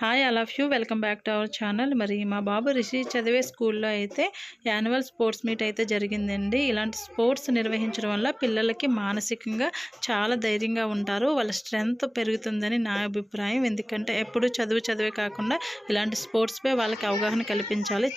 Hi all of you, welcome back to our channel. మరి మా బాబు రిషి చదివే స్కూల్లో అయితే యాన్యువల్ స్పోర్ట్స్ మీట్ అయితే జరిగిందండి. ఇలాంటి స్పోర్ట్స్ నిర్వహించడం వల్ల పిల్లలకి మానసికంగా చాలా ధైర్యంగా ఉంటారు, వాళ్ళ స్ట్రెంగ్త్ పెరుగుతుందని నా అభిప్రాయం. ఎందుకంటే ఎప్పుడు చదువే కాకుండా ఇలాంటి స్పోర్ట్స్పై వాళ్ళకి అవగాహన కల్పించాలి.